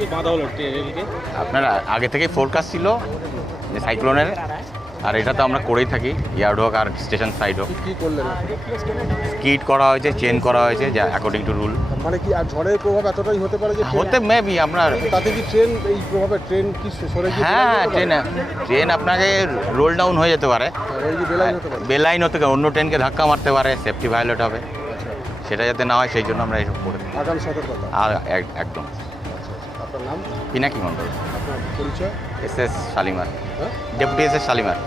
দিয়ে বাঁধা হলো রেলকে? আপনার আগে থেকেই ফোরকাস্ট ছিল যে সাইক্লোনের, আর এটা তো আমরা করেই থাকি, ইয়ার্ড হোক আর স্টেশন সাইড হোক। কি করলেন? স্কিড করা হয়েছে, চেন করা হয়েছে, যা অ্যাকর্ডিং টু রুল। মানে কি আর ঝড়ের প্রভাব এতটাই হতে পারে যে হতে মেবি আমরা, তাতে কি ট্রেন এই প্রভাবে ট্রেন কি সরে গিয়ে হ্যাঁ ট্রেন আপনাকে রোল ডাউন হয়ে যেতে পারে, বেলাইন হতে পারে? বেলাইন হতে পারে, অন্য ট্রেনকে ধাক্কা মারতে পারে, সেফটি ভায়োলেট হবে। সেটা যাতে না হয় সেই জন্য আমরা এইসব করে থাকি। আগাম সতর্কতা। আর একদম। আপনার নাম, পিনাকি মণ্ডল, আপনার পরিচয়? SS শালিমার, হ্যাঁ? Deputy SS Shalimar.